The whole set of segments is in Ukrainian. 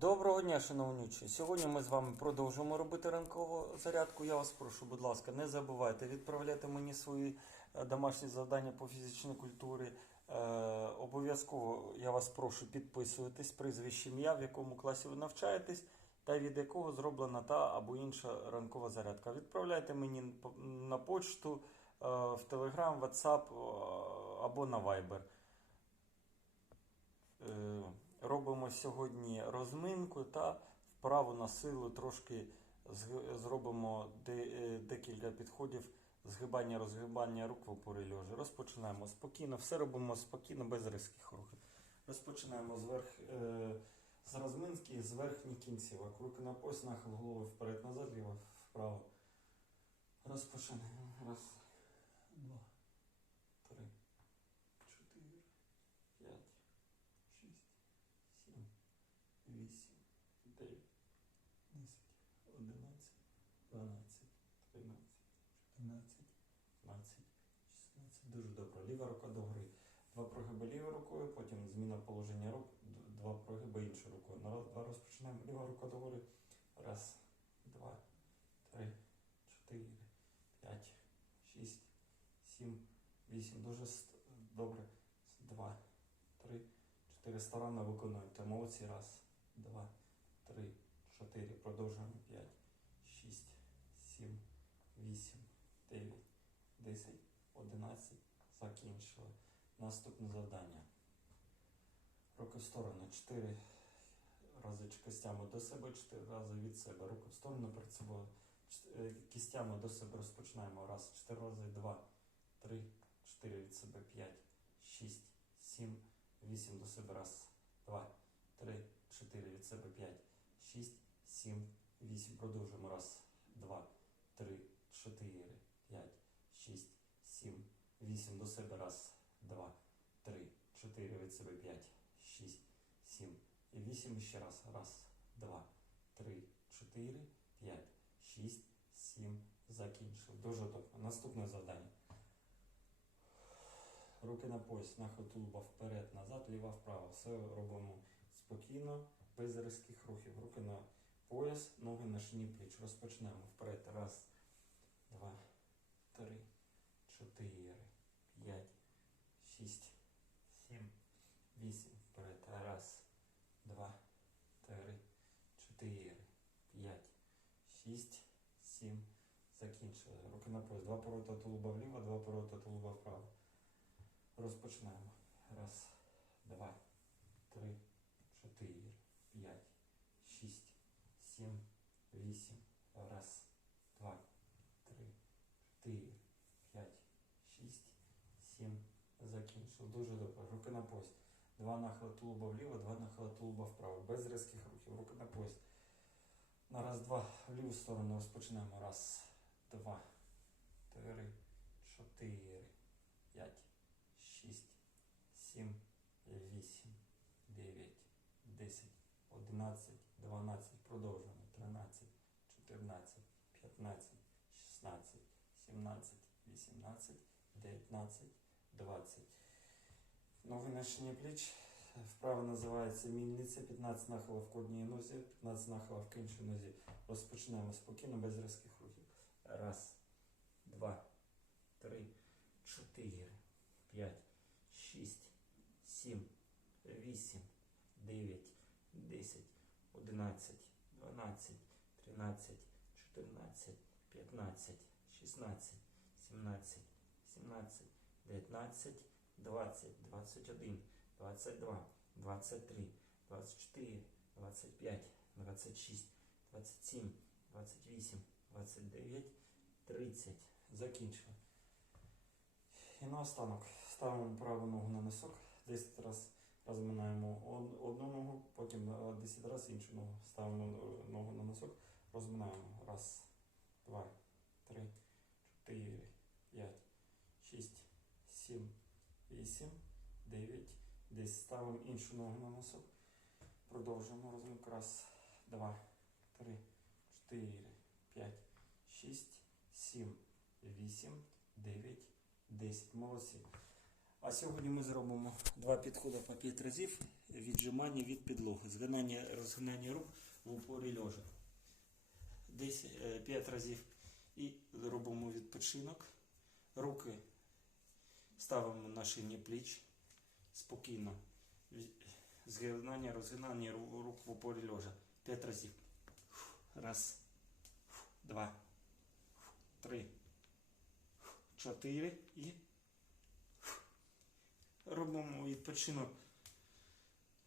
Доброго дня, шановні учні. Сьогодні ми з вами продовжуємо робити ранкову зарядку. Я вас прошу, будь ласка, не забувайте відправляти мені свої е, домашні завдання по фізичній культурі. Е, обов'язково я вас прошу підписуйтесь прізвище ім'я, в якому класі ви навчаєтесь, та від якого зроблена та або інша ранкова зарядка. Відправляйте мені на почту, е, в Telegram, WhatsApp або на Viber. Е, Робимо сьогодні розминку та вправу на силу трошки зробимо е, декілька підходів згибання, розгибання рук в опорі льожі. Розпочинаємо спокійно, все робимо спокійно, без різких рухів. Розпочинаємо з, верх, е, з розминки з верхніх кінцівок. Руки на пояс, нахил голови вперед, назад, ліво, вправо. Розпочинаємо. Раз, два, три, чотири, п'ять, шість, сім, вісім, дев'ять, десять, одинадцять, дванадцять, тринадцять, чотирнадцять, п'ятнадцять, шістнадцять. Дуже добре. Ліва рука догори. Два прогиби лівою рукою, потім зміна положення рук, два прогиби іншою рукою. На раз, два розпочинаємо. Ліва рука догори. Раз, два, три, чотири, п'ять, шість, сім, вісім. Дуже добре. Два, три, чотири. Старанно виконуєте. Молодці. Раз, два, три, чотири. Продовжуємо. П'ять, шість, сім, вісім, дев'ять, десять, одинадцять. Закінчили. Наступне завдання. Руки в сторону. Чотири рази кистями до себе, чотири рази від себе. Руки в сторону перед собою. Кістями до себе розпочинаємо. Раз, чотири рази, два, три, чотири від себе, п'ять, шість, сім, вісім до себе. Раз, два, три, чотири від себе, п'ять, шість, сім, вісім. Продовжуємо. Раз, два, три, чотири, п'ять, шість, сім, вісім до себе. Раз, два, три, чотири від себе, п'ять, шість, сім вісім. Ще раз. Раз, два, три, чотири, п'ять, шість, сім. Закінчив. Дуже добре. Наступне завдання. Руки на пояс, нахил тулуба вперед, назад, ліва, вправо. Все робимо спокійно, без різких рухів. Руки на пояс, ноги на шиї пліч. Розпочнемо вперед. Раз, два, три, чотири, п'ять, шість, сім, вісім. Вперед. Раз, два, три, чотири, п'ять, шість, сім. Закінчили. Руки на пояс. Два поворота тулуба вліво, два поворота тулуба вправо. Розпочинаємо. Раз, два, три, чотири, п'ять, шість, сім, вісім. Раз, два, три, чотири, п'ять, шість, сім. Закінчив. Дуже добре. Руки на пояс. Два нахила тулуба вліво, два нахила тулуба вправо. Без різких рухів. Руки на пояс. На раз, два. В ліву сторону розпочинаємо. Раз, два, три, чотири, п'ять, шість, сім, вісім, дев'ять, десять, одинадцять, дванадцять. Продовжуємо. Тринадцять, чотирнадцять, п'ятнадцять, шістнадцять, сімнадцять, вісімнадцять, дев'ятнадцять, двадцять. На шині пліч. Вправа називається мільниця. 15 нахилів в одній нозі, 15 нахилів в іншій нозі. Розпочинаємо спокійно, без різких рухів. Раз, два, три, чотири, п'ять, шість, сім, вісім, дев'ять, десять, одинадцять, дванадцять, тринадцять, чотирнадцять, п'ятнадцять, шістнадцять, сімнадцять, сімнадцять, дев'ятнадцять, двадцять, двадцять один, двадцять два, двадцять три, двадцять чотири, двадцять п'ять, двадцять шість, двадцять сім, двадцять вісім, двадцять дев'ять, тридцять. Закінчили. І наостанок ставимо праву ногу на носок, 10 разів розминаємо одну ногу, потім е, 10 разів іншу ногу. Ставимо е, ногу на носок, розминаємо. Раз, два, три, чотири, п'ять, шість, сім, вісім, дев'ять, десять. Ставимо іншу ногу на носок. Продовжуємо розминку. Раз, два, три, чотири, п'ять, шість, сім, вісім, дев'ять, 10. Молодці. А сьогодні ми зробимо два підходи по 5 разів віджимання від підлоги. Згинання, розгинання рук в упорі льожа. Десь 5 разів. І робимо відпочинок. Руки ставимо на шині пліч. Спокійно. Згинання, розгинання ру- рук в упорі льожа. 5 разів. Раз, два, три, чотири і робимо відпочинок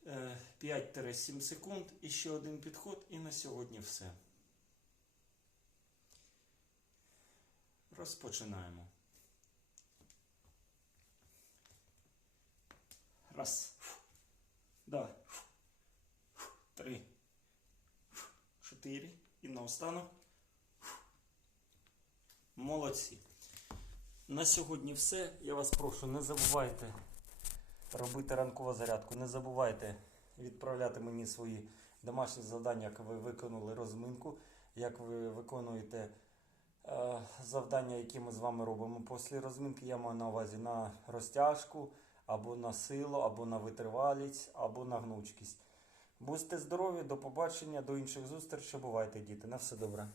е, 5-7 секунд і ще один підход, і на сьогодні все. Розпочинаємо. Раз. Два. Три. Чотири. І наостанок. Молодці. На сьогодні все. Я вас прошу, не забувайте робити ранкову зарядку. Не забувайте відправляти мені свої домашні завдання, як ви виконали розминку, як ви виконуєте е, завдання, які ми з вами робимо після розминки. Я маю на увазі на розтяжку, або на силу, або на витривалість, або на гнучкість. Будьте здорові, до побачення, до інших зустрічей. Бувайте, діти. На все добре.